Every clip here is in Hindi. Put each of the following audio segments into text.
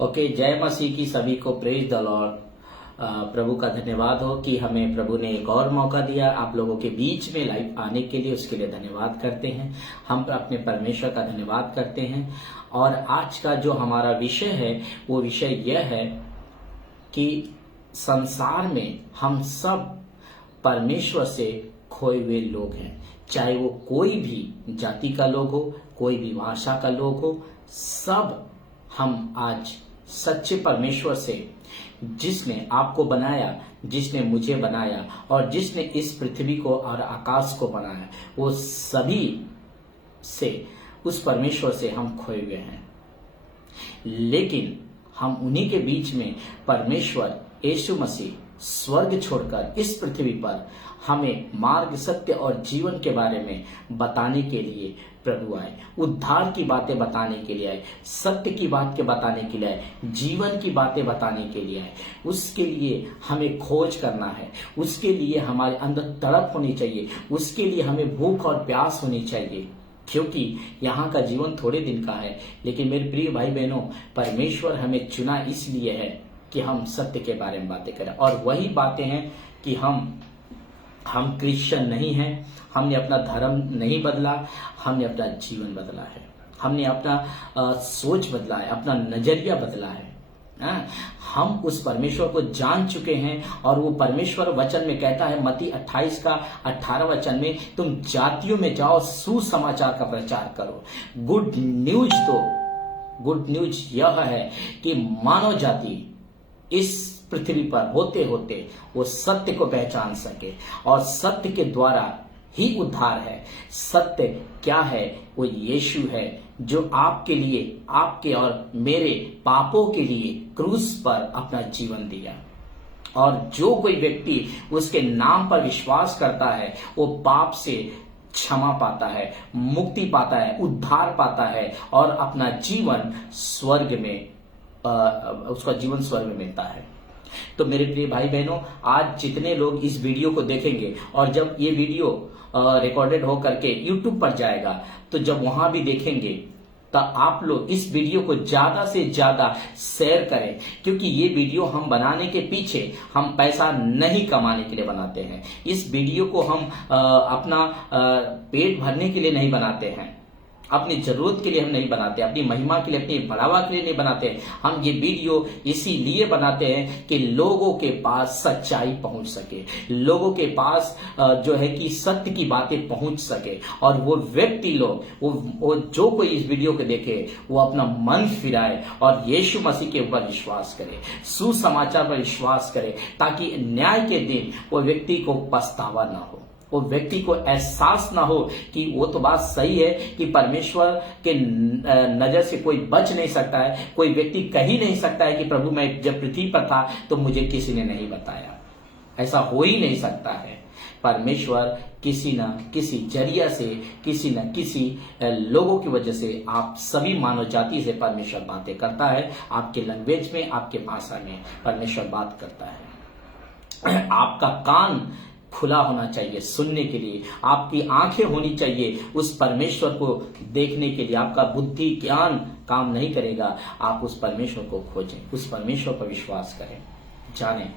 ओके, जय मसीह की सभी को प्रेज द लॉर्ड। प्रभु का धन्यवाद हो कि हमें प्रभु ने एक और मौका दिया आप लोगों के बीच में लाइव आने के लिए। उसके लिए धन्यवाद करते हैं। हम अपने परमेश्वर का धन्यवाद करते हैं। और आज का जो हमारा विषय है वो विषय यह है कि संसार में हम सब परमेश्वर से खोए हुए लोग हैं। चाहे वो कोई भी जाति का लोग हो, कोई भी भाषा का लोग हो, सब हम आज सच्चे परमेश्वर से, जिसने आपको बनाया, जिसने मुझे बनाया और जिसने इस पृथ्वी को और आकाश को बनाया, वो सभी से, उस परमेश्वर से हम खोए हुए हैं। लेकिन हम उन्हीं के बीच में परमेश्वर यीशु मसीह स्वर्ग छोड़कर इस पृथ्वी पर हमें मार्ग, सत्य और जीवन के बारे में बताने के लिए प्रभु आए। उद्धार की बातें बताने के लिए आए, सत्य की बात के बताने के लिए आए, जीवन की बातें बताने के लिए आए। उसके लिए हमें खोज करना है, उसके लिए हमारे अंदर तड़प होनी चाहिए, उसके लिए हमें भूख और प्यास होनी चाहिए। क्योंकि यहाँ का जीवन थोड़े दिन का है। लेकिन मेरे प्रिय भाई बहनों, परमेश्वर हमें चुना इसलिए है कि हम सत्य के बारे में बातें करें। और वही बातें हैं कि हम क्रिश्चियन नहीं हैं, हमने अपना धर्म नहीं बदला, हमने अपना जीवन बदला है, हमने अपना सोच बदला है, अपना नजरिया बदला है। हम उस परमेश्वर को जान चुके हैं। और वो परमेश्वर वचन में कहता है, मत्ती 28 का 18 वचन में, तुम जातियों में जाओ, सुसमाचार का प्रचार करो। गुड न्यूज यह है कि मानव जाति इस पृथ्वी पर होते होते वो सत्य को पहचान सके, और सत्य के द्वारा ही उद्धार है। सत्य क्या है? वो यीशु है, जो आपके लिए, आपके और मेरे पापों के लिए क्रूस पर अपना जीवन दिया। और जो कोई व्यक्ति उसके नाम पर विश्वास करता है, वो पाप से क्षमा पाता है, मुक्ति पाता है, उद्धार पाता है, और अपना जीवन स्वर्ग में, उसका जीवन स्वर्ग में मिलता है। तो मेरे प्रिय भाई बहनों, आज जितने लोग इस वीडियो को देखेंगे, और जब ये वीडियो रिकॉर्डेड हो करके यूट्यूब पर जाएगा, तो जब वहां भी देखेंगे, तो आप लोग इस वीडियो को ज्यादा से ज्यादा शेयर करें। क्योंकि ये वीडियो हम बनाने के पीछे हम पैसा नहीं कमाने के लिए बनाते हैं। इस वीडियो को हम अपना पेट भरने के लिए नहीं बनाते हैं, अपनी जरूरत के लिए हम नहीं बनाते, अपनी महिमा के लिए, अपनी बढ़ावा के लिए नहीं बनाते। हम ये वीडियो इसीलिए बनाते हैं कि लोगों के पास सच्चाई पहुंच सके, लोगों के पास जो है कि सत्य की बातें पहुंच सके, और वो व्यक्ति लोग, वो जो कोई इस वीडियो को देखे, वो अपना मन फिराए और यीशु मसीह के ऊपर विश्वास करे, सुसमाचार पर विश्वास करे, ताकि न्याय के दिन वो व्यक्ति को पछतावा ना हो, वो व्यक्ति को एहसास ना हो कि वो तो बात सही है कि परमेश्वर के नजर से कोई बच नहीं सकता है। कोई व्यक्ति कह ही नहीं सकता है कि प्रभु मैं जब पृथ्वी पर था तो मुझे किसी ने नहीं बताया। ऐसा हो ही नहीं सकता है। परमेश्वर किसी न किसी जरिया से, किसी न किसी लोगों की वजह से आप सभी मानव जाति से परमेश्वर बातें करता है। आपके लैंग्वेज में, आपके भाषा में परमेश्वर बात करता है। आपका कान खुला होना चाहिए सुनने के लिए, आपकी आंखें होनी चाहिए उस परमेश्वर को देखने के लिए। आपका बुद्धि ज्ञान काम नहीं करेगा। आप उस परमेश्वर को खोजें, उस परमेश्वर पर विश्वास करें, जानें।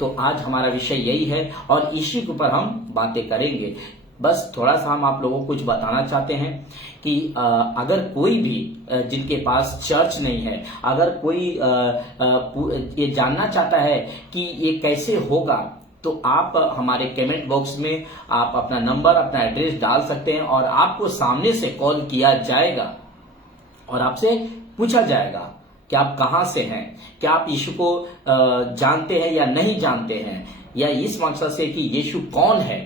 तो आज हमारा विषय यही है और इसी के ऊपर हम बातें करेंगे। बस थोड़ा सा हम आप लोगों को कुछ बताना चाहते हैं कि अगर कोई भी जिनके पास चर्च नहीं है, अगर कोई ये जानना चाहता है कि ये कैसे होगा, तो आप हमारे कमेंट बॉक्स में आप अपना नंबर, अपना एड्रेस डाल सकते हैं, और आपको सामने से कॉल किया जाएगा और आपसे पूछा जाएगा कि आप कहां से हैं, क्या आप यीशु को जानते हैं या नहीं जानते हैं, या इस मकसद से कि यीशु कौन है,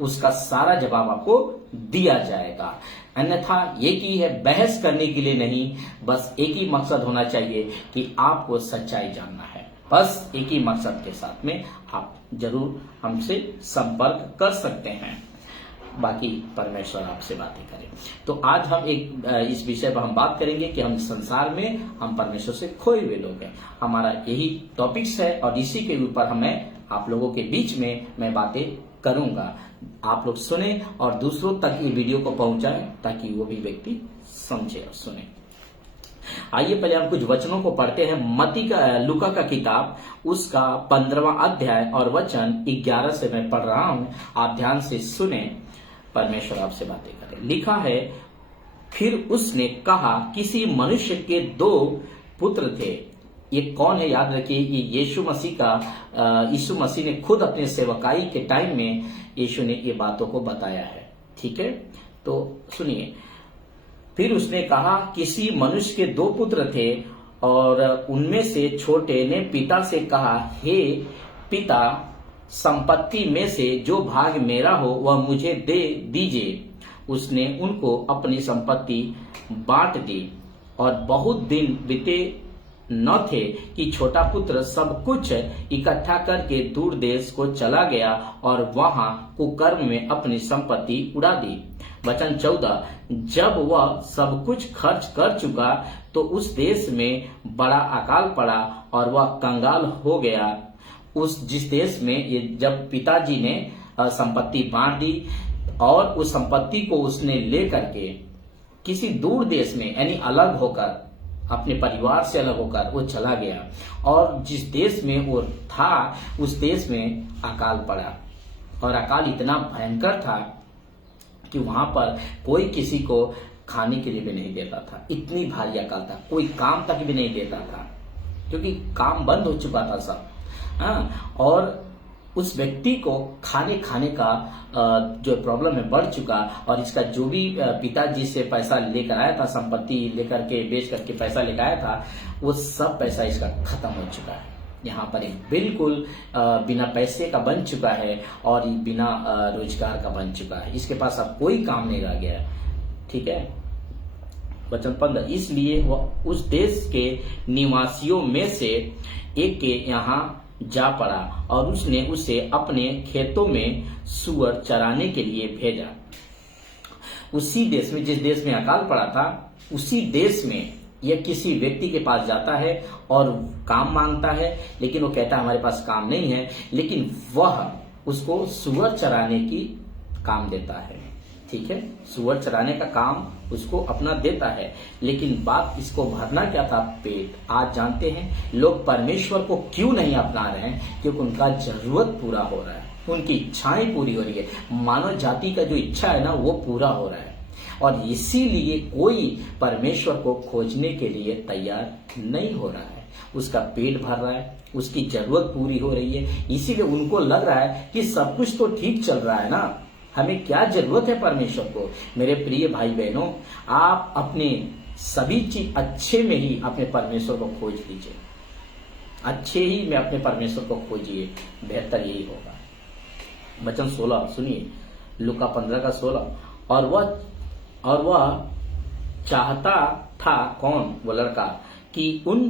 उसका सारा जवाब आपको दिया जाएगा। अन्यथा ये की है बहस करने के लिए नहीं, बस एक ही मकसद होना चाहिए कि आपको सच्चाई जानना है। बस एक ही मकसद के साथ में आप जरूर हमसे संपर्क कर सकते हैं। बाकी परमेश्वर आपसे बातें करें। तो आज हम एक इस विषय पर हम बात करेंगे कि हम संसार में, हम परमेश्वर से खोए हुए लोग हैं। हमारा यही टॉपिक्स है और इसी के ऊपर हमें आप लोगों के बीच में मैं बातें करूंगा। आप लोग सुने और दूसरों तक ये वीडियो को पहुंचाएं, ताकि वो भी व्यक्ति समझे और सुने। आइए पहले हम कुछ वचनों को पढ़ते हैं। मत्ती का लूका का किताब उसका 15वां अध्याय और वचन 11 से मैं पढ़ रहा हूं, आप ध्यान से सुने, परमेश्वर आपसे बातें करें। लिखा है, फिर उसने कहा, किसी मनुष्य के 2 पुत्र थे। ये कौन है याद रखिए, ये यीशु मसीह ने खुद अपने सेवकाई के टाइम में यीशु ने ये बातों को बताया है। ठीक है, तो सुनिए। फिर उसने कहा, किसी मनुष्य के 2 पुत्र थे और उनमें से छोटे ने पिता से कहा, हे पिता, संपत्ति में से जो भाग मेरा हो वह मुझे दे दीजिए। उसने उनको अपनी संपत्ति बांट दी। और बहुत दिन बीते न थे कि छोटा पुत्र सब कुछ इकट्ठा करके दूर देश को चला गया और वहां कुकर्म में अपनी संपत्ति उड़ा दी। वचन 14, जब वह सब कुछ खर्च कर चुका तो उस देश में बड़ा अकाल पड़ा और वह कंगाल हो गया। जिस देश में ये जब पिताजी ने संपत्ति बांट दी और उस संपत्ति को उसने लेकर के किसी दूर देश में यानी अलग होकर, अपने परिवार से अलग होकर वो चला गया और जिस देश में वो था उस देश में अकाल पड़ा। और अकाल इतना भयंकर था कि वहां पर कोई किसी को खाने के लिए भी नहीं देता था। इतनी भारी अकाल था, कोई काम तक भी नहीं देता था क्योंकि काम बंद हो चुका था सब। और उस व्यक्ति को खाने का जो प्रॉब्लम है बढ़ चुका और इसका जो भी पिताजी से पैसा लेकर आया था, संपत्ति लेकर के बेच करके पैसा लेकर आया था, वो सब पैसा इसका खत्म हो चुका है। यहाँ पर एक बिल्कुल बिना पैसे का बन चुका है और बिना रोजगार का बन चुका है। इसके पास अब कोई काम नहीं रह गया। ठीक है, वचन 15, इसलिए वह उस देश के निवासियों में से एक के यहाँ जा पड़ा और उसने उसे अपने खेतों में सूअर चराने के लिए भेजा। उसी देश में, जिस देश में अकाल पड़ा था, उसी देश में यह किसी व्यक्ति के पास जाता है और काम मांगता है, लेकिन वो कहता है हमारे पास काम नहीं है, लेकिन वह उसको सूअर चराने की काम देता है। ठीक है, सूअर चराने का काम उसको अपना देता है, लेकिन बात इसको भरना क्या था, पेट। आज जानते हैं लोग परमेश्वर को क्यों नहीं अपना रहे हैं, क्योंकि उनका जरूरत पूरा हो रहा है, उनकी इच्छाएं पूरी हो रही है, मानव जाति का जो इच्छा है ना वो पूरा हो रहा है। और इसीलिए कोई परमेश्वर को खोजने के लिए तैयार नहीं हो रहा है। उसका पेट भर रहा है, उसकी जरूरत पूरी हो रही है, इसीलिए उनको लग रहा है कि सब कुछ तो ठीक चल रहा है ना, हमें क्या जरूरत है परमेश्वर को। मेरे प्रिय भाई बहनों, आप अपने सभी चीज अच्छे में ही अपने परमेश्वर को खोज लीजिए, अच्छे ही में अपने परमेश्वर को खोजिए, बेहतर यही होगा। वचन 16 सुनिए, लूका 15 का 16, और वह चाहता था, कौन, वो लड़का, कि उन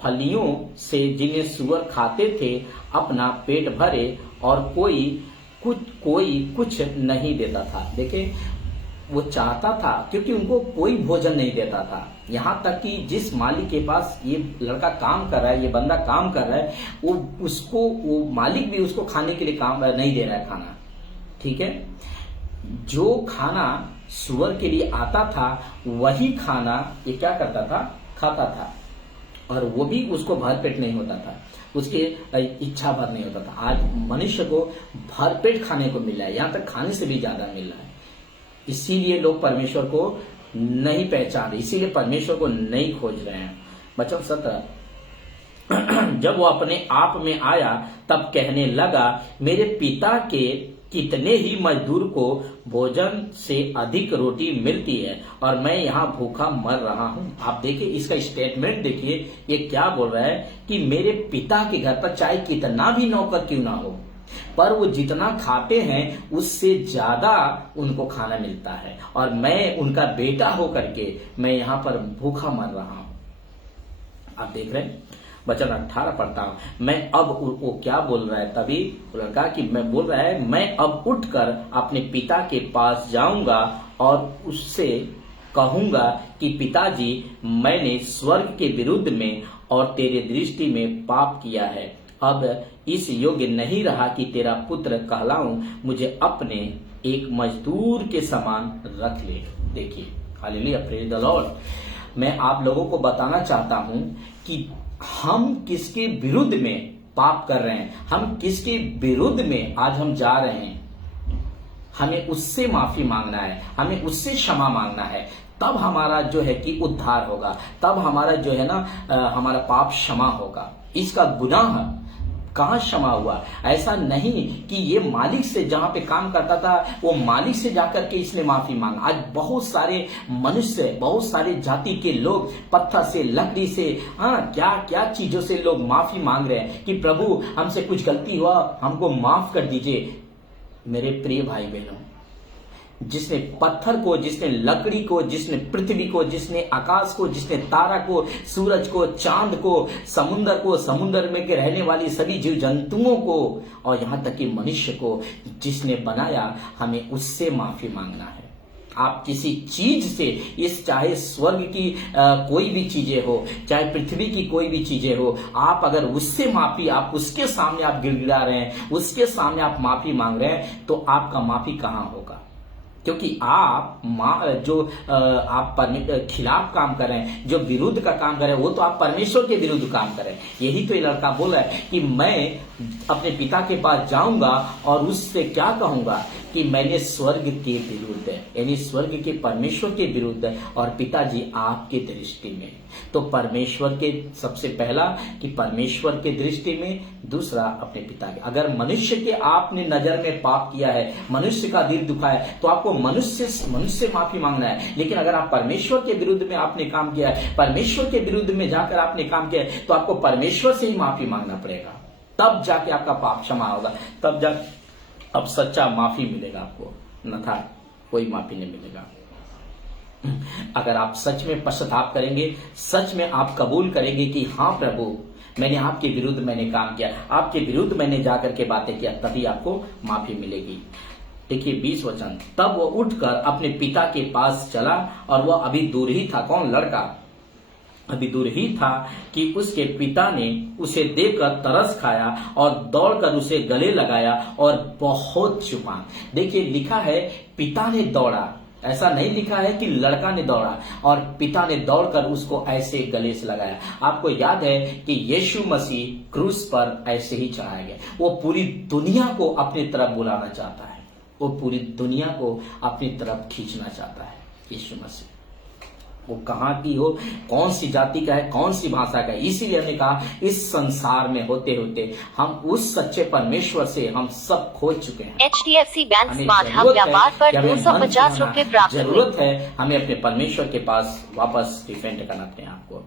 फलियों से जिन्हें सूअर खाते थे अपना पेट भरे और कोई कुछ नहीं देता था। देखिए, वो चाहता था क्योंकि उनको कोई भोजन नहीं देता था। यहाँ तक कि जिस मालिक के पास ये लड़का काम कर रहा है, ये बंदा काम कर रहा है, वो मालिक भी उसको खाने के लिए काम नहीं दे रहा है खाना। ठीक है, जो खाना सूअर के लिए आता था वही खाना ये क्या करता था, खाता था, और वो भी उसको भरपेट नहीं होता था, उसके इच्छा भर नहीं होता था। आज मनुष्य को भरपेट खाने को मिला है, यहाँ तक खाने से भी ज्यादा मिल रहा है। इसीलिए लोग परमेश्वर को नहीं पहचान रहे, इसीलिए परमेश्वर को नहीं खोज रहे हैं। वचन 17, जब वो अपने आप में आया तब कहने लगा, मेरे पिता के कितने ही मजदूर को भोजन से अधिक रोटी मिलती है और मैं यहाँ भूखा मर रहा हूँ। आप देखिए इसका स्टेटमेंट देखिए, ये क्या बोल रहा है कि मेरे पिता के घर पर चाहे कितना भी नौकर क्यों ना हो, पर वो जितना खाते हैं उससे ज्यादा उनको खाना मिलता है और मैं उनका बेटा होकर के मैं यहाँ पर भूखा मर रहा हूँ। आप देख रहे हैं, वचन 18 पढ़ता हूं, मैं अब, वो क्या बोल रहा है, तभी लड़का कि मैं बोल रहा है, मैं अब उठकर अपने पिता के पास जाऊंगा और उससे कहूंगा कि पिताजी, मैंने स्वर्ग के विरुद्ध में और तेरे दृष्टि में पाप किया है, अब इस योग्य नहीं रहा कि तेरा पुत्र कहलाऊं, मुझे अपने एक मजदूर के समान रख ले। देखिए, हालेलुया, प्रेज द लॉर्ड। मैं आप लोगों को बताना चाहता हूं कि हम किसके विरुद्ध में पाप कर रहे हैं, हम किसके विरुद्ध में आज हम जा रहे हैं, हमें उससे माफी मांगना है, हमें उससे क्षमा मांगना है। तब हमारा जो है कि उद्धार होगा, तब हमारा जो है ना हमारा पाप क्षमा होगा। इसका गुनाह कहाँ क्षमा हुआ? ऐसा नहीं कि ये मालिक से, जहां पे काम करता था वो मालिक से जाकर के इसने माफी मांगा। आज बहुत सारे मनुष्य, बहुत सारे जाति के लोग पत्थर से, लकड़ी से, क्या क्या चीजों से लोग माफी मांग रहे हैं कि प्रभु हमसे कुछ गलती हुआ, हमको माफ कर दीजिए। मेरे प्रिय भाई बहनों, जिसने पत्थर को, जिसने लकड़ी को, जिसने पृथ्वी को, जिसने आकाश को, जिसने तारा को, सूरज को, चांद को, समुद्र में के रहने वाली सभी जीव जंतुओं को और यहां तक कि मनुष्य को जिसने बनाया, हमें उससे माफी मांगना है। आप किसी चीज से, इस चाहे स्वर्ग की कोई भी चीजें हो, चाहे पृथ्वी की कोई भी चीजें हो, आप अगर उससे माफी, आप उसके सामने आप गिड़गिड़ा रहे हैं, उसके सामने आप माफी मांग रहे हैं, तो आपका माफी कहां होगा? क्योंकि आप आप खिलाफ काम कर रहे हैं, जो विरुद्ध का काम कर रहे हैं, वो तो आप परमेश्वर के विरुद्ध काम कर रहे हैं। यही तो ये लड़का बोला है कि मैं अपने पिता के पास जाऊंगा और उससे क्या कहूंगा कि मैंने स्वर्ग के विरुद्ध, यानी स्वर्ग के परमेश्वर के विरुद्ध और पिताजी आपके दृष्टि में। तो परमेश्वर के, सबसे पहला कि परमेश्वर के दृष्टि में, दूसरा अपने पिता के। अगर मनुष्य के आपने नजर में पाप किया है, मनुष्य का दिल दुखा है, तो आपको मनुष्य से माफी मांगना है। लेकिन अगर आप परमेश्वर के विरुद्ध में आपने काम किया है, परमेश्वर के विरुद्ध में जाकर आपने काम किया है, तो आपको परमेश्वर से ही माफी मांगना पड़ेगा। तब जाके आपका पाप क्षमा होगा, तब जाके अब सच्चा माफी मिलेगा आपको, अन्यथा कोई माफी नहीं मिलेगा। अगर आप सच में पश्चाताप करेंगे, सच में आप कबूल करेंगे कि हाँ प्रभु, मैंने आपके विरुद्ध मैंने काम किया, आपके विरुद्ध मैंने जाकर के बातें किया, तभी आपको माफी मिलेगी। देखिए 20 वचन, तब वो उठकर अपने पिता के पास चला और वह अभी दूर ही था। कौन? लड़का अभी दूर ही था कि उसके पिता ने उसे देखकर तरस खाया और दौड़कर उसे गले लगाया और बहुत छुपा। देखिए लिखा है पिता ने दौड़ा, ऐसा नहीं लिखा है कि लड़का ने दौड़ा और पिता ने दौड़कर उसको ऐसे गले से लगाया। आपको याद है कि यीशु मसीह क्रूस पर ऐसे ही चढ़ाया गया। वो पूरी दुनिया को अपनी तरफ बुलाना चाहता है, वो पूरी दुनिया को अपनी तरफ खींचना चाहता है। यीशु मसीह वो कहाँ की हो, कौन सी जाति का है, कौन सी भाषा का है, इसीलिए हमने कहा इस संसार में होते होते हम उस सच्चे परमेश्वर से हम सब खो चुके हैं। HDFC बैंक स्मार्ट हब व्यापार पर 250 रुपए प्राप्त। जरूरत है हमें अपने परमेश्वर के पास वापस डिफेंड करना अपने आप को।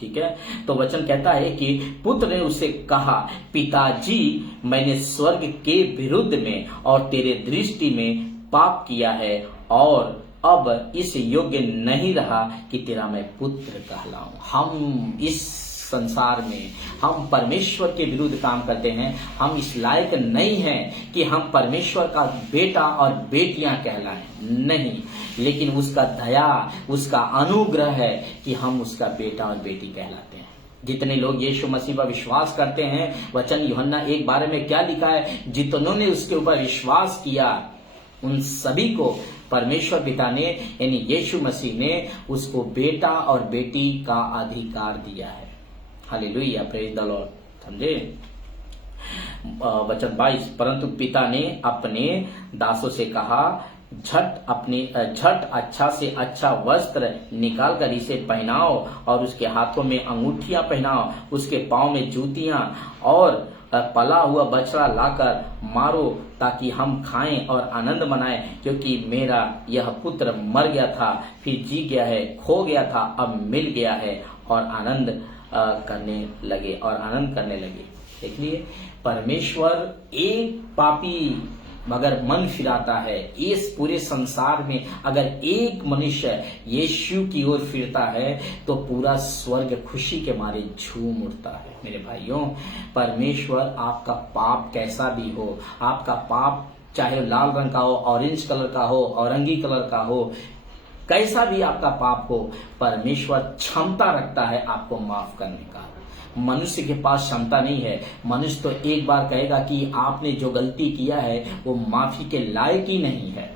ठीक है, तो वचन कहता है कि पुत्र ने उसे कहा, पिताजी, मैंने स्वर्ग के विरुद्ध में और तेरे दृष्टि में पाप किया है और अब इस योग्य नहीं रहा कि तेरा मैं पुत्र कहलाऊं। हम इस संसार में हम परमेश्वर के विरुद्ध काम करते हैं। हम इस लायक नहीं हैं कि हम परमेश्वर का बेटा और बेटियां कहलाएं, नहीं, लेकिन उसका दया, उसका अनुग्रह है कि हम उसका बेटा और बेटी कहलाते हैं। जितने लोग यीशु मसीह पर विश्वास करते हैं, वचन यूहन्ना 1:12 में क्या लिखा है, जितनों ने उसके ऊपर विश्वास किया उन सभी को परमेश्वर पिता ने, यानी यीशु मसीह ने उसको बेटा और बेटी का अधिकार दिया है। Hallelujah, praise the Lord. समझे? वचन 22, परंतु पिता ने अपने दासों से कहा, झट अच्छा से अच्छा वस्त्र निकाल कर इसे पहनाओ और उसके हाथों में अंगूठियां पहनाओ, उसके पांव में जूतियां और पला हुआ बछड़ा लाकर मारो ताकि हम खाएं और आनंद मनाएं, क्योंकि मेरा यह पुत्र मर गया था, फिर जी गया है, खो गया था, अब मिल गया है, और आनंद करने लगे। देखिए, परमेश्वर एक पापी मगर मन फिराता है, इस पूरे संसार में अगर एक मनुष्य यीशु की ओर फिरता है तो पूरा स्वर्ग खुशी के मारे झूम उठता है। मेरे भाइयों, परमेश्वर आपका पाप कैसा भी हो, आपका पाप चाहे लाल रंग का हो, ऑरेंज कलर का हो, औरंगी कलर का हो, कैसा भी आपका पाप हो, परमेश्वर क्षमता रखता है आपको माफ करने का। मनुष्य के पास क्षमता नहीं है। मनुष्य तो एक बार कहेगा कि आपने जो गलती किया है वो माफी के लायक ही नहीं है।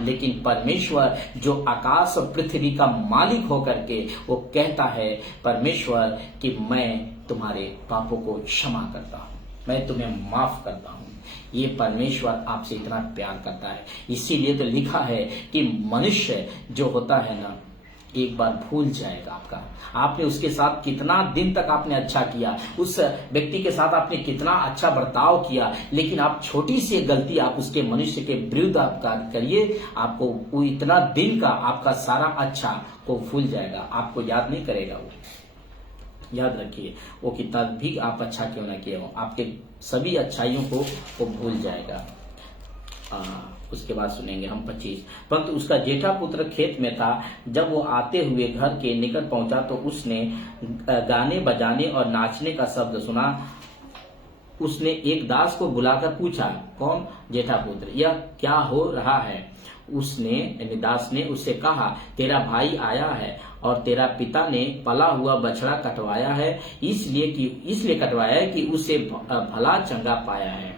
लेकिन परमेश्वर जो आकाश और पृथ्वी का मालिक होकर के वो कहता है परमेश्वर कि मैं तुम्हारे पापों को क्षमा करता हूँ, मैं तुम्हें माफ करता हूँ। ये परमेश्वर आपसे इतना प्यार करता है। इसीलिए तो लिखा है कि मनुष्य जो होता है ना, एक बार भूल जाएगा आपका, आपने उसके साथ कितना दिन तक आपने अच्छा किया, उस व्यक्ति के साथ आपने कितना अच्छा बर्ताव किया, लेकिन आप छोटी सी गलती आप उसके मनुष्य के विरुद्ध आप करिए, आपको वो इतना दिन का आपका सारा अच्छा को भूल जाएगा, आपको याद नहीं करेगा। वो याद रखिए, वो कितना भी आप अच्छा क्यों ना किए हो, आपके सभी अच्छाइयों को वो भूल जाएगा। उसके बाद सुनेंगे हम 25। परंतु उसका जेठा पुत्र खेत में था। जब वो आते हुए घर के निकट पहुंचा तो उसने गाने बजाने और नाचने का शब्द सुना। उसने एक दास को बुलाकर पूछा, कौन? जेठा पुत्र, यह क्या हो रहा है? उसने दास ने उससे कहा, तेरा भाई आया है और तेरा पिता ने पला हुआ बछड़ा कटवाया है, इसलिए कटवाया है कि उसे भला चंगा पाया है।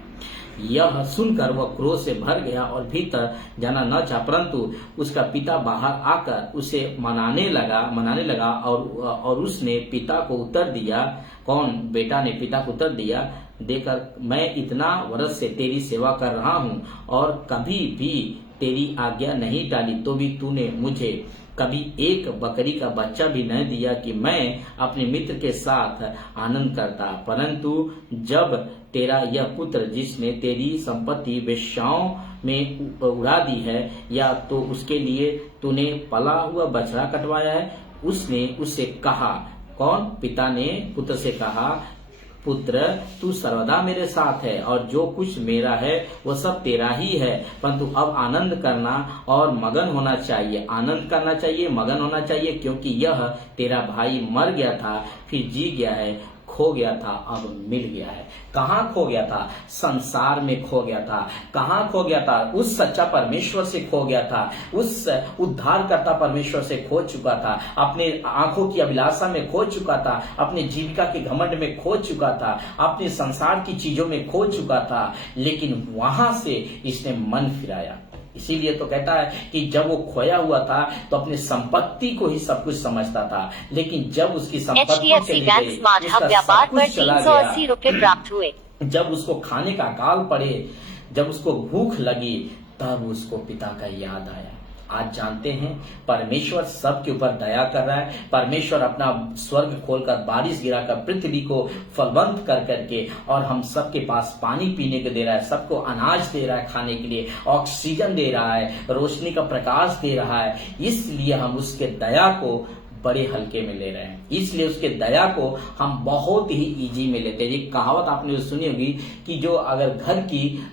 यह सुनकर वह क्रोध से भर गया और भीतर जाना न चाहा, परंतु उसका पिता बाहर आकर उसे मनाने लगा और उसने पिता को उत्तर दिया, कौन? बेटा ने पिता को उत्तर दिया देकर, मैं इतना वर्ष से तेरी सेवा कर रहा हूँ और कभी भी तेरी आज्ञा नहीं टाली, तो भी तूने मुझे कभी एक बकरी का बच्चा भी न दिया कि मैं अपने मित्र के साथ आनंद करता। परंतु जब तेरा यह पुत्र जिसने तेरी संपत्ति वेश्याओं में उड़ा दी है, या तो उसके लिए तूने पला हुआ बछड़ा कटवाया है। उसने उससे कहा, कौन? पिता ने पुत्र से कहा, पुत्र, तू सर्वदा मेरे साथ है और जो कुछ मेरा है वो सब तेरा ही है, परंतु अब आनंद करना और मगन होना चाहिए, आनंद करना चाहिए, मगन होना चाहिए, क्योंकि यह तेरा भाई मर गया था, फिर जी गया है, खो गया था, अब मिल गया है। कहाँ खो गया था? संसार में खो गया था। कहाँ खो गया था? उस सच्चा परमेश्वर से खो गया था, उस उद्धारकर्ता परमेश्वर से खो चुका था, अपने आंखों की अभिलाषा में खो चुका था, अपने जीविका के घमंड में खो चुका था, अपने संसार की चीजों में खो चुका था, लेकिन वहां से इसने मन फिराया। इसीलिए तो कहता है कि जब वो खोया हुआ था तो अपनी संपत्ति को ही सब कुछ समझता था, लेकिन जब उसकी संपत्ति चली गई, उसका सब कुछ चला गया, ₹रुपए प्राप्त हुए। जब उसको खाने का अकाल पड़े, जब उसको भूख लगी, तब उसको पिता का याद आया। आज जानते हैं परमेश्वर सबके ऊपर दया कर रहा है। परमेश्वर अपना स्वर्ग खोलकर बारिश गिराकर पृथ्वी को फलवंत कर करके और हम सबके पास पानी पीने को दे रहा है, सबको अनाज दे रहा है खाने के लिए, ऑक्सीजन दे रहा है, रोशनी का प्रकाश दे रहा है। इसलिए हम उसके दया को बड़े हल्के में ले रहे हैं, इसलिए उसके दया को हम बहुत ही इजी में लेते हैं। ये कहावत आपने सुनी होगी कि जो अगर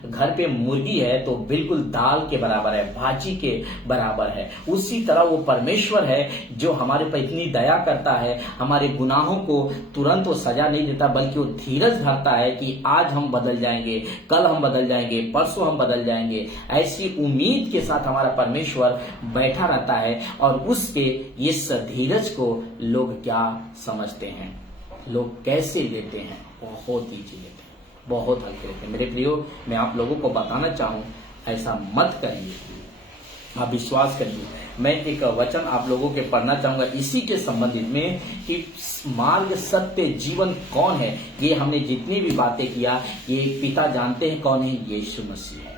घर पे मुर्गी है तो बिल्कुल दाल के बराबर है, भाजी के बराबर है। उसी तरह वो परमेश्वर है जो हमारे पर इतनी दया करता है, हमारे गुनाहों को तुरंत वो सजा नहीं देता, बल्कि वो धीरज धरता है कि आज हम बदल जाएंगे, कल हम बदल जाएंगे, परसों हम बदल जाएंगे। ऐसी उम्मीद के साथ हमारा परमेश्वर बैठा रहता है और उसके इस धीरज को लोग क्या समझते हैं, लोग कैसे लेते हैं? बहुत ईजी लेते हैं, बहुत हल्के लेते हैं। मेरे प्रियो, मैं आप लोगों को बताना चाहूं, ऐसा मत करिए, आप विश्वास करिए। मैं एक वचन आप लोगों के पढ़ना चाहूंगा इसी के संबंधित में कि मार्ग, सत्य, जीवन कौन है। ये हमने जितनी भी बातें किया, ये पिता जानते हैं कौन है, यीशु मसीह है।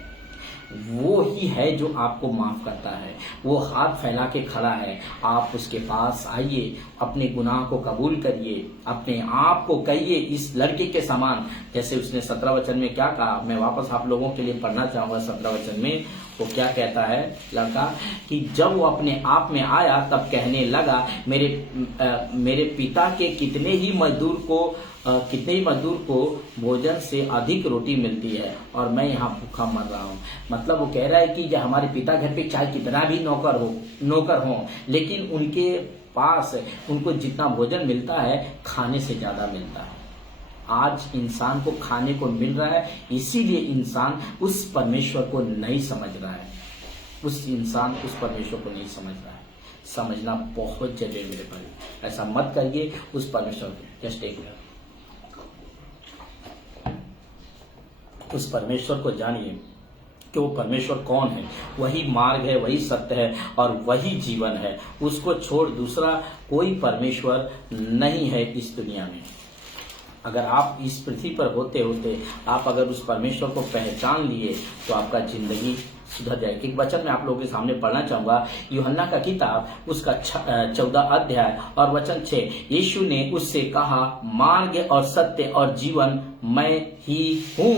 वो ही है जो आपको माफ करता है, वो हाथ फैला के खड़ा है। आप उसके पास आइए, अपने गुनाह को कबूल करिए, अपने आप को कहिए इस लड़के के समान, जैसे उसने 17 वचन में क्या कहा। मैं वापस आप लोगों के लिए पढ़ना चाहूंगा 17 वचन में वो क्या कहता है लड़का, कि जब वो अपने आप में आया तब कहने लगा, मेरे पिता के कितने ही मजदूर को भोजन से अधिक रोटी मिलती है और मैं यहाँ भूखा मर रहा हूँ। मतलब वो कह रहा है कि जो हमारे पिता घर पे चाहे कितना भी नौकर हो, लेकिन उनके पास उनको जितना भोजन मिलता है खाने से ज्यादा मिलता है। आज इंसान को खाने को मिल रहा है, इसीलिए इंसान उस परमेश्वर को नहीं समझ रहा है, उस परमेश्वर को नहीं समझ रहा है। समझना बहुत जरूरी है मेरे भाई, ऐसा मत करिए उस परमेश्वर को। जस्ट एक मिनट, उस परमेश्वर को जानिए कि वो परमेश्वर कौन है। वही मार्ग है, वही सत्य है और वही जीवन है। उसको छोड़ दूसरा कोई परमेश्वर नहीं है इस दुनिया में। अगर आप इस पृथ्वी पर होते होते आप अगर उस परमेश्वर को पहचान लिए तो आपका जिंदगी सुधर जाएगी। एक वचन मैं आप लोगों के सामने पढ़ना चाहूंगा, यूहन्ना का किताब उसका 14 अध्याय और वचन 6। यीशु ने उससे कहा, मार्ग और सत्य और जीवन मैं ही हूँ,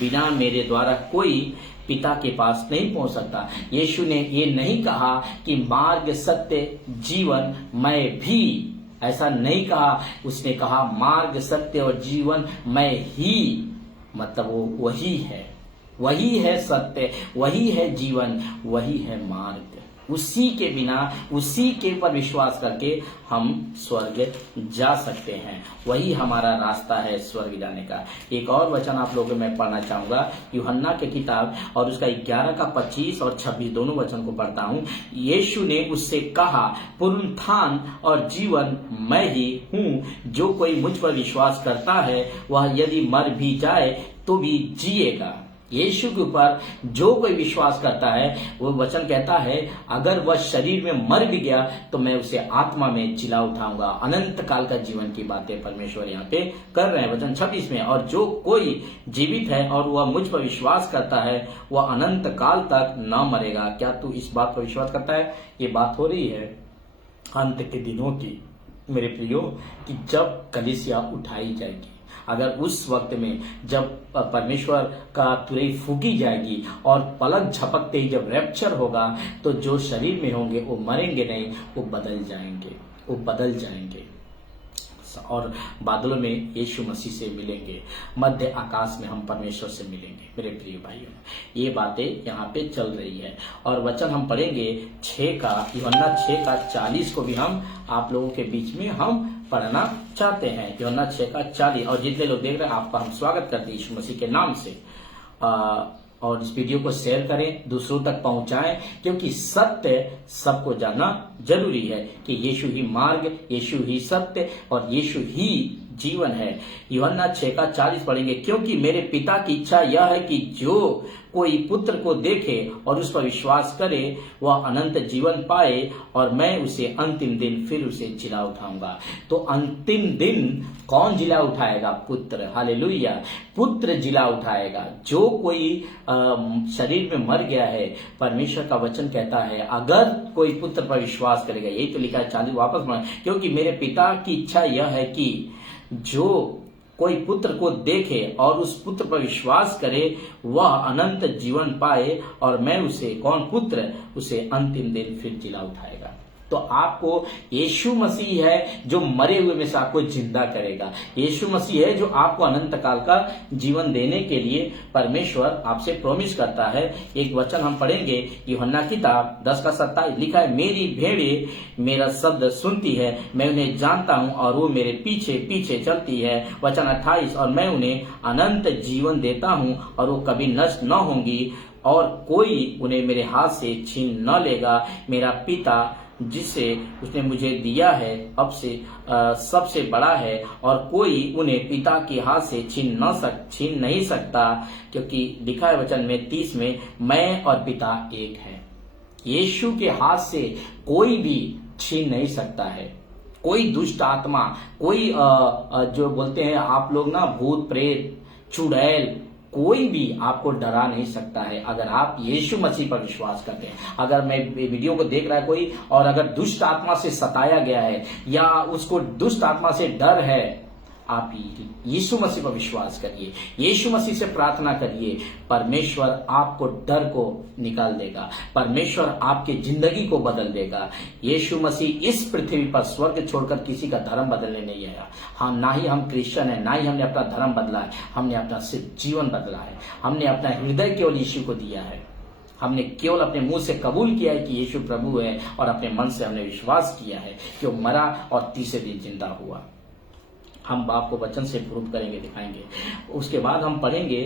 बिना मेरे द्वारा कोई पिता के पास नहीं पहुंच सकता। यीशु ने ये नहीं कहा कि मार्ग सत्य जीवन मैं भी, ऐसा नहीं कहा। उसने कहा मार्ग सत्य और जीवन मैं ही, मतलब वो वही है, वही है सत्य, वही है जीवन, वही है मार्ग। उसी के बिना, उसी के पर विश्वास करके हम स्वर्ग जा सकते हैं। वही हमारा रास्ता है स्वर्ग जाने का। एक और वचन आप लोगों को मैं पढ़ना चाहूंगा, यूहन्ना के किताब और उसका 11 का 25 और 26 दोनों वचन को पढ़ता हूं। यीशु ने उससे कहा, पुनरुत्थान और जीवन मैं ही हूं, जो कोई मुझ पर विश्वास करता है वह यदि मर भी जाए तो भी जिएगा। यीशु के ऊपर जो कोई विश्वास करता है, वो वचन कहता है अगर वह शरीर में मर भी गया तो मैं उसे आत्मा में जिला उठाऊंगा। अनंत काल का जीवन की बातें परमेश्वर यहाँ पे कर रहे हैं वचन 26 में। और जो कोई जीवित है और वह मुझ पर विश्वास करता है वह अनंत काल तक न मरेगा। क्या तू इस बात पर विश्वास करता है? ये बात हो रही है अंत के दिनों की मेरे प्रियो, कि जब कलीसिया उठाई जाएगी। अगर उस वक्त में जब परमेश्वर का तुरई फूकी जाएगी और पलक झपकते ही जब रैप्चर होगा तो जो शरीर में होंगे वो मरेंगे नहीं, वो बदल जाएंगे, वो बदल जाएंगे और बादलों में यीशु मसीह से मिलेंगे, मध्य आकाश में हम परमेश्वर से मिलेंगे। मेरे प्रिय भाइयों, ये बातें यहाँ पे चल रही है। और वचन हम पढ़ेंगे 6 का, यूहन्ना 6 का 40 को भी हम आप लोगों के बीच में हम पढ़ना चाहते हैं। यूहन्ना 6 का 40। और जितने लोग देख रहे हैं आपका हम स्वागत करते हैं यीशु मसीह के नाम से। और इस वीडियो को शेयर करें, दूसरों तक पहुंचाएं, क्योंकि सत्य सबको जानना जरूरी है कि यीशु ही मार्ग, यीशु ही सत्य और यीशु ही जीवन है। यूहन्ना 6 का 40 पढ़ेंगे, क्योंकि मेरे पिता की इच्छा यह है कि जो कोई पुत्र को देखे और उस पर विश्वास करे वह अनंत जीवन पाए और मैं उसे अंतिम दिन फिर उसे जिला उठाऊंगा। तो अंतिम दिन कौन जिला उठाएगा? पुत्र। हालेलुया, पुत्र जिला उठाएगा। जो कोई शरीर में मर गया है, परमेश्वर का वचन कहता है अगर कोई पुत्र पर विश्वास करेगा, यही तो लिखा है 40 वापस पढ़ें, क्योंकि मेरे पिता की इच्छा यह है कि जो कोई पुत्र को देखे और उस पुत्र पर विश्वास करे वह अनंत जीवन पाए और मैं उसे, कौन पुत्र, उसे अंतिम दिन फिर जिला उठाएगा। तो आपको यीशु मसीह है जो मरे हुए में से आपको जिंदा करेगा। यीशु मसीह है जो आपको अनंत काल का जीवन देने के लिए परमेश्वर आपसे प्रॉमिस करता है। एक वचन हम पढ़ेंगे, यूहन्ना किताब 10 का 27 लिखा है, मेरी भेड़ें मेरा शब्द सुनती है, मैं उन्हें जानता हूं और वो मेरे पीछे पीछे चलती है। वचन 28, और मैं उन्हें अनंत जीवन देता हूं और वो कभी नष्ट न होंगी और कोई उन्हें मेरे हाथ से छीन न लेगा। मेरा पिता जिसे उसने मुझे दिया है अब से सबसे बड़ा है और कोई उन्हें पिता के हाथ से छीन नहीं सकता, क्योंकि लिखा है वचन में 30 में, मैं और पिता एक है। यीशु के हाथ से कोई भी छीन नहीं सकता है। कोई दुष्ट आत्मा, कोई जो बोलते हैं आप लोग ना, भूत प्रेत, चुड़ैल, कोई भी आपको डरा नहीं सकता है अगर आप यीशु मसीह पर विश्वास करते हैं। अगर मैं वीडियो को देख रहा है कोई और अगर दुष्ट आत्मा से सताया गया है या उसको दुष्ट आत्मा से डर है, आप यीशु मसीह पर विश्वास करिए, यीशु मसीह से प्रार्थना करिए, परमेश्वर आपको डर को निकाल देगा, परमेश्वर आपकी जिंदगी को बदल देगा। यीशु मसीह इस पृथ्वी पर स्वर्ग छोड़कर किसी का धर्म बदलने नहीं आया। हम ना ही हम क्रिश्चियन है, ना ही हमने अपना धर्म बदला है, हमने अपना सिर्फ जीवन बदला है। हमने अपना हृदय केवल यीशु को दिया है। हमने केवल अपने मुंह से कबूल किया है कि यीशु प्रभु है और अपने मन से हमने विश्वास किया है कि वो मरा और तीसरे दिन जिंदा हुआ। हम बाप को वचन से प्रूव करेंगे, दिखाएंगे। उसके बाद हम पढ़ेंगे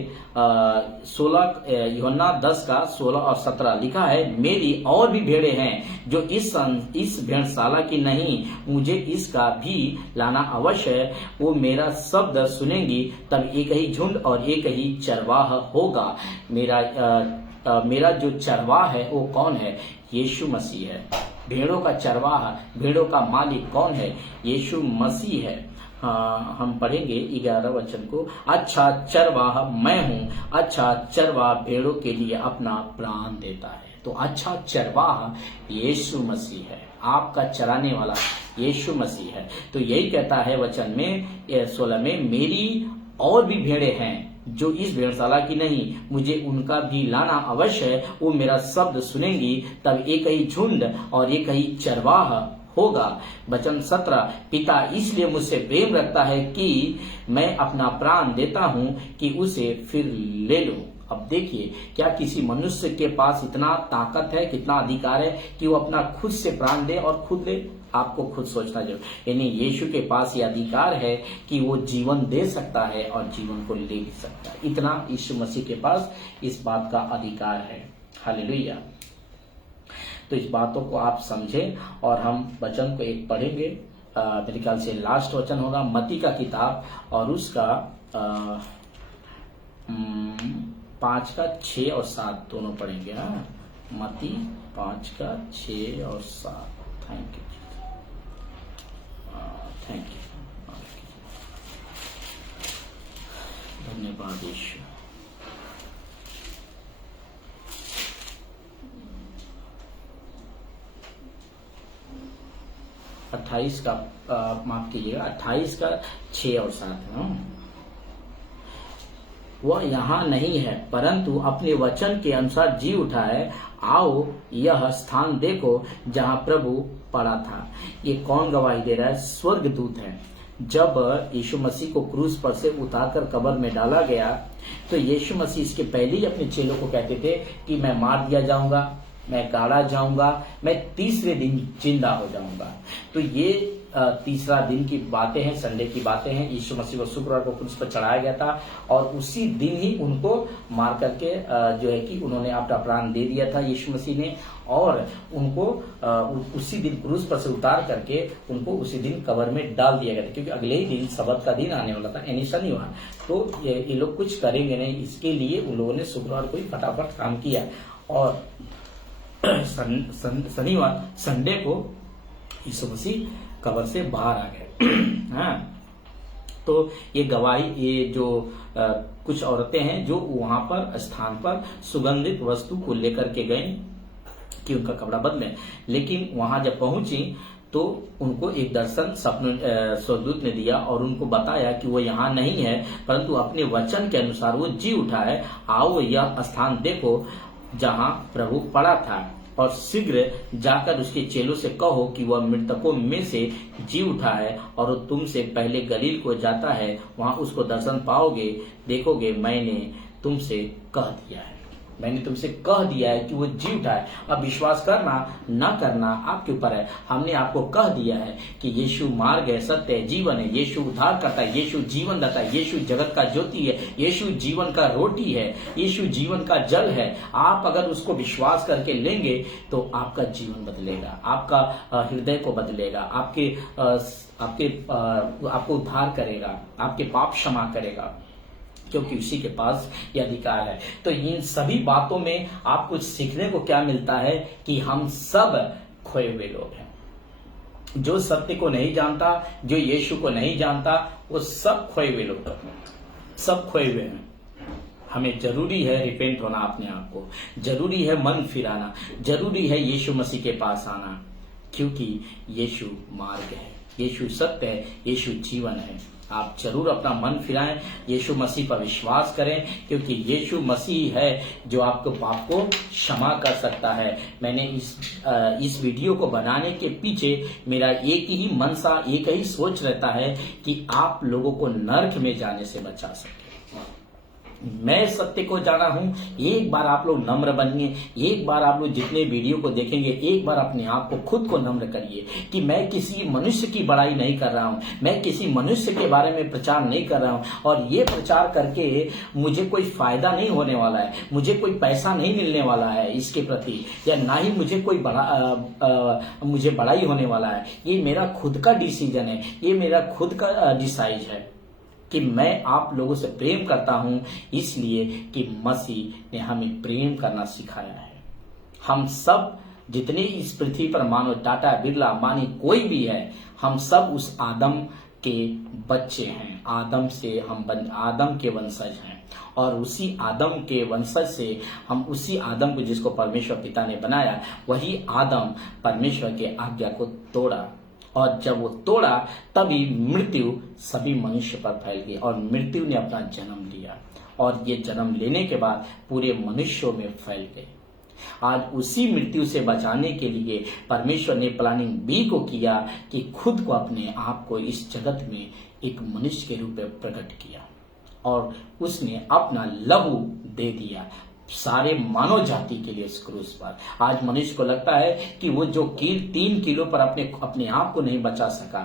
16 यूहन्ना 10 का 16 और 17 लिखा है, मेरी और भी भेड़ें हैं जो इस भेड़शाला की नहीं, मुझे इसका भी लाना अवश्य है। वो मेरा शब्द सुनेंगी, तब एक ही झुंड और एक ही चरवाह होगा। मेरा जो चरवाह है वो कौन है? यीशु मसीह है। भेड़ों का चरवाह, भेड़ों का मालिक कौन है? यीशु मसीह है। हम पढ़ेंगे 11 वचन को, अच्छा चरवाह मैं हूँ, अच्छा चरवाह भेड़ों के लिए अपना प्राण देता है। तो अच्छा चरवाह यीशु मसीह है, आपका चराने वाला यीशु मसीह है। तो यही कहता है वचन में 16 में, मेरी और भी भेड़ें हैं जो इस भेड़शाला की नहीं, मुझे उनका भी लाना अवश्य है। वो मेरा शब्द सुनेंगी, तब एक ही झुंड और एक ही चरवाह होगा। वचन 17, पिता इसलिए मुझसे प्रेम रखता है कि मैं अपना प्राण देता हूं कि उसे फिर ले लूं। अब देखिए, क्या किसी मनुष्य के पास इतना ताकत है, कितना अधिकार है कि वो अपना खुद से प्राण दे और खुद ले? आपको खुद सोचना जरूर। यानी यीशु के पास ये अधिकार है कि वो जीवन दे सकता है और जीवन को ले भी सकता है। इतना यीशु मसीह के पास इस बात का अधिकार है। हालेलुया। तो इस बातों को आप समझें और हम वचन को एक पढ़ेंगे। मेरे ख्याल से लास्ट वचन होगा मत्ती का किताब और उसका 5 का 6 और 7 दोनों पढ़ेंगे। हाँ, मत्ती 5 का 6 और 7। थैंक यू, थैंक यू, धन्यवाद यीशु। अट्ठाईस का माफ कीजिएगा, 28 का 6 और 7। वह यहाँ नहीं है, परंतु अपने वचन के अनुसार जी उठा है। आओ यह स्थान देखो जहाँ प्रभु पड़ा था। ये कौन गवाही दे रहा है? स्वर्गदूत है। जब यीशु मसीह को क्रूस पर से उतारकर कब्र में डाला गया, तो यीशु मसीह इसके पहले ही अपने चेलों को कहते थे कि मैं मार दिया जाऊंगा, मैं गाड़ा जाऊंगा, मैं तीसरे दिन जिंदा हो जाऊंगा। तो ये तीसरा दिन की बातें हैं, संडे की बातें हैं। यीशु मसीह को शुक्रवार को क्रूस पर चढ़ाया गया था और उसी दिन ही उनको मार करके जो है कि उन्होंने अपना प्राण दे दिया था यीशु मसीह ने, और उनको उसी दिन क्रूस पर से उतार करके उनको उसी दिन कब्र में डाल दिया गया था, क्योंकि अगले ही दिन सबत का दिन आने वाला था, यानी शनिवार। तो ये लोग कुछ करेंगे नहीं, इसके लिए उन लोगों ने शुक्रवार को ही फटाफट काम किया और शनिवार संडे को यीशु मसीह कब्र से बाहर आ गए। हाँ, तो ये गवाही, ये जो कुछ औरतें हैं जो वहां पर स्थान पर सुगंधित वस्तु को लेकर के गए कि उनका कपड़ा बदले, लेकिन वहां जब पहुंची तो उनको एक दर्शन स्वर्गदूत ने दिया और उनको बताया कि वो यहाँ नहीं है, परंतु अपने वचन के अनुसार वो जी उठा है। आओ यह स्थान देखो जहाँ प्रभु पड़ा था, और शीघ्र जाकर उसके चेलों से कहो कि वह मृतकों में से जी उठा है और तुमसे पहले गलील को जाता है, वहां उसको दर्शन पाओगे। देखोगे मैंने तुमसे कह दिया है, मैंने तुमसे कह दिया है कि वो जी उठा है। अब विश्वास करना ना करना आपके ऊपर है। हमने आपको कह दिया है कि यीशु मार्ग है, सत्य है, जीवन है, यीशु उद्धार करता है, यीशु जीवन देता है, यीशु जगत का ज्योति है, यीशु जीवन का रोटी है, यीशु जीवन का जल है। आप अगर उसको विश्वास करके लेंगे तो आपका जीवन बदलेगा, आपका हृदय को बदलेगा, आपको उद्धार करेगा, आपके पाप क्षमा करेगा, क्योंकि उसी के पास ये अधिकार है। तो इन सभी बातों में आपको सीखने को क्या मिलता है कि हम सब खोए हुए लोग हैं। जो सत्य को नहीं जानता, जो यीशु को नहीं जानता, वो सब खोए हुए लोग हैं, सब खोए हुए हैं। हमें जरूरी है रिपेंट होना, अपने आप को जरूरी है मन फिराना, जरूरी है यीशु मसीह के पास आना, क्योंकि यीशु मार्ग है, यीशु सत्य है, यीशु जीवन है। आप जरूर अपना मन फिराएं, यीशु मसीह पर विश्वास करें, क्योंकि यीशु मसीह है जो आपको पाप को क्षमा कर सकता है। मैंने इस वीडियो को बनाने के पीछे मेरा एक ही मनसा, एक ही सोच रहता है कि आप लोगों को नरक में जाने से बचा सके। मैं सत्य को जाना हूं। एक बार आप लोग नम्र बनिए, एक बार आप लोग जितने वीडियो को देखेंगे एक बार अपने आप को खुद को नम्र करिए कि मैं किसी मनुष्य की बड़ाई नहीं कर रहा हूं, मैं किसी मनुष्य के बारे में प्रचार नहीं कर रहा हूं, और ये प्रचार करके मुझे कोई फायदा नहीं होने वाला है, मुझे कोई पैसा नहीं मिलने वाला है इसके प्रति, या ना ही मुझे कोई मुझे बड़ाई होने वाला है। ये मेरा खुद का डिसीजन है, ये मेरा खुद का डिसाइड है कि मैं आप लोगों से प्रेम करता हूं, इसलिए कि मसीह ने हमें प्रेम करना सिखाया है। हम सब जितने इस पृथ्वी पर, मानो टाटा, बिरला, अंबानी, कोई भी है, हम सब उस आदम के बच्चे हैं। आदम के वंशज हैं, और उसी आदम के वंशज से हम उसी आदम को, जिसको परमेश्वर पिता ने बनाया, वही आदम परमेश्वर के आज्ञा को तोड़ा, और जब वो तोड़ा तभी मृत्यु सभी मनुष्य पर फैल गई, और मृत्यु ने अपना जन्म लिया, और ये जन्म लेने के बाद पूरे मनुष्यों में फैल गए। आज उसी मृत्यु से बचाने के लिए परमेश्वर ने प्लानिंग बी को किया कि खुद को, अपने आप को इस जगत में एक मनुष्य के रूप में प्रकट किया, और उसने अपना लहू दे दिया सारे मानव जाति के लिए इस क्रूस पर। आज मनुष्य को लगता है कि वो जो 3 किलो पर अपने आप को नहीं बचा सका,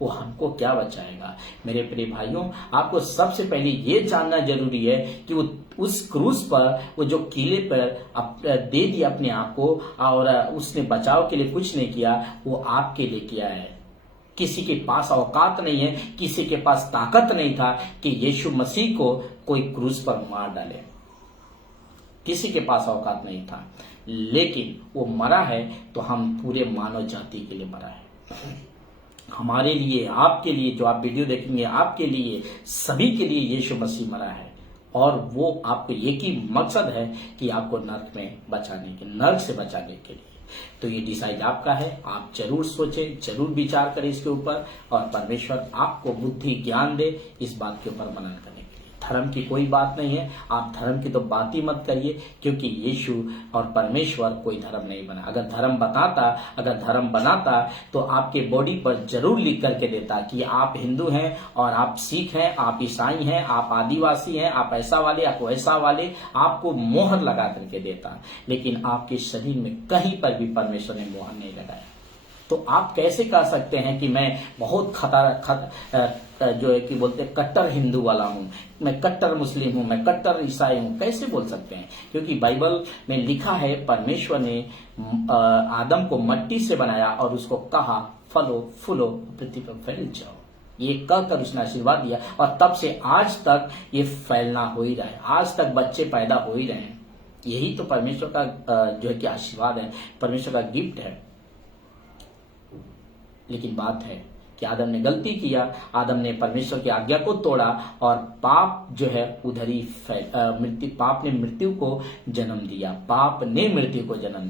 वो हमको क्या बचाएगा। मेरे प्रिय भाइयों, आपको सबसे पहले ये जानना जरूरी है कि वो उस क्रूस पर, वो जो किले पर दे दिया अपने आप को, और उसने बचाव के लिए कुछ नहीं किया, वो आपके लिए किया है। किसी के पास औकात नहीं है, किसी के पास ताकत नहीं था कि यीशु मसीह को कोई क्रूस पर मार डाले, किसी के पास औकात नहीं था, लेकिन वो मरा है तो हम पूरे मानव जाति के लिए मरा है। हमारे लिए, आपके लिए, जो आप वीडियो देखेंगे, आपके लिए, सभी के लिए यीशु मसीह मरा है, और वो आपको एक ही मकसद है कि आपको नर्क से बचाने के लिए। तो ये डिसाइड आपका है, आप जरूर सोचें, जरूर विचार करें इसके ऊपर, और परमेश्वर आपको बुद्धि ज्ञान दे इस बात के ऊपर मनन करने के लिए। धर्म की कोई बात नहीं है, आप धर्म की तो बात ही मत करिए, क्योंकि यीशु और परमेश्वर कोई धर्म नहीं बना। अगर धर्म बनाता तो आपके बॉडी पर जरूर लिख करके देता कि आप हिंदू हैं, और आप सिख हैं, आप ईसाई हैं, आप आदिवासी हैं, आप ऐसा वाले, आप वैसा वाले, आपको मोहर लगा करके देता। लेकिन आपके शरीर में कहीं पर भी परमेश्वर ने मोहर नहीं लगाया। तो आप कैसे कह सकते हैं कि मैं बहुत जो है कि बोलते हैं कट्टर हिंदू वाला हूं, मैं कट्टर मुस्लिम हूं, मैं कट्टर ईसाई हूं, कैसे बोल सकते हैं? क्योंकि बाइबल में लिखा है, परमेश्वर ने आदम को मिट्टी से बनाया और उसको कहा फलो फूलो पृथ्वी पर फैल जाओ। ये कहकर उसने आशीर्वाद दिया, और तब से आज तक ये फैलना हो ही रहा है, आज तक बच्चे पैदा हो ही रहे हैं। यही तो परमेश्वर का जो है कि आशीर्वाद है, परमेश्वर का गिफ्ट है। लेकिन बात है कि आदम ने गलती किया, आदम ने परमेश्वर की आज्ञा को तोड़ा, और पाप जो है उधर ही पाप ने मृत्यु को जन्म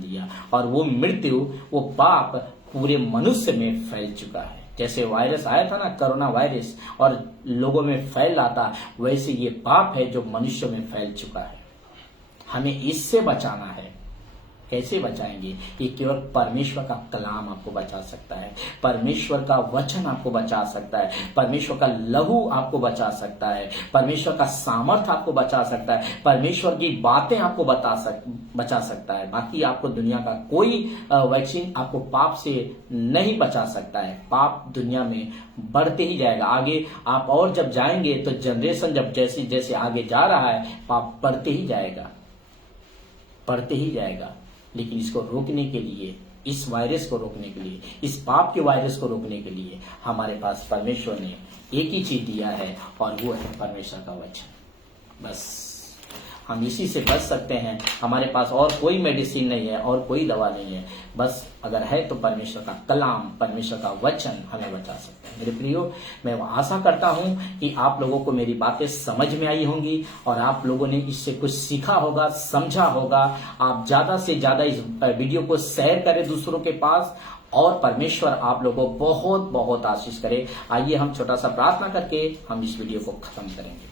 दिया, और वो पाप पूरे मनुष्य में फैल चुका है। जैसे वायरस आया था ना, कोरोना वायरस, और लोगों में फैल रहा था, वैसे ये पाप है जो मनुष्य में फैल चुका है। हमें इससे बचाना है। कैसे बचाएंगे? ये केवल परमेश्वर का कलाम आपको बचा सकता है, परमेश्वर का वचन आपको बचा सकता है, परमेश्वर का लहू आपको बचा सकता है, परमेश्वर का सामर्थ आपको बचा सकता है, परमेश्वर की बातें आपको बचा सकता है। बाकी आपको दुनिया का कोई वैक्सीन आपको पाप से नहीं बचा सकता है। पाप दुनिया में बढ़ते ही जाएगा। आगे आप और जब जाएंगे तो जनरेशन जब जैसे जैसे आगे जा रहा है, पाप बढ़ते ही जाएगा। लेकिन इसको रोकने के लिए, इस वायरस को रोकने के लिए, इस पाप के वायरस को रोकने के लिए हमारे पास परमेश्वर ने एक ही चीज दिया है, और वो है परमेश्वर का वचन। बस हम इसी से बच सकते हैं। हमारे पास और कोई मेडिसिन नहीं है, और कोई दवा नहीं है। बस अगर है तो परमेश्वर का कलाम, परमेश्वर का वचन हमें बचा सकता है। मेरे प्रियो, मैं आशा करता हूं कि आप लोगों को मेरी बातें समझ में आई होंगी, और आप लोगों ने इससे कुछ सीखा होगा, समझा होगा। आप ज्यादा से ज्यादा इस वीडियो को शेयर करें दूसरों के पास, और परमेश्वर आप लोगों को बहुत बहुत आशीष करे। आइए हम छोटा सा प्रार्थना करके हम इस वीडियो को खत्म करेंगे।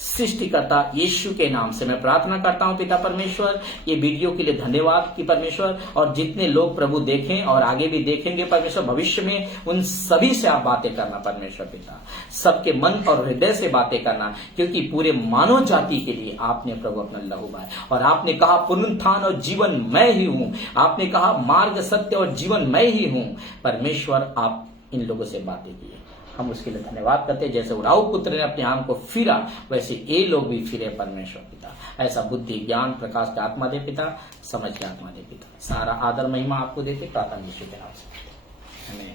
सृष्टिकर्ता यीशु के नाम से मैं प्रार्थना करता हूं पिता परमेश्वर, ये वीडियो के लिए धन्यवाद कि परमेश्वर, और जितने लोग प्रभु देखें और आगे भी देखेंगे परमेश्वर भविष्य में, उन सभी से आप बातें करना परमेश्वर पिता, सबके मन और हृदय से बातें करना, क्योंकि पूरे मानव जाति के लिए आपने प्रभु अपना लहू बहाया। और आपने कहा पुनरुत्थान और जीवन मैं ही हूं, आपने कहा मार्ग सत्य और जीवन मैं ही हूं। परमेश्वर आप इन लोगों से बातें किए, हम उसके लिए धन्यवाद करते हैं। जैसे उराऊ पुत्र ने अपने आम को फिरा, वैसे ये लोग भी फिरे परमेश्वर पिता। ऐसा बुद्धि ज्ञान प्रकाश की आत्मा दे पिता, समझ की आत्मा दे पिता। सारा आदर महिमा आपको देते प्रार्थना यीशु के नाम से, आमीन।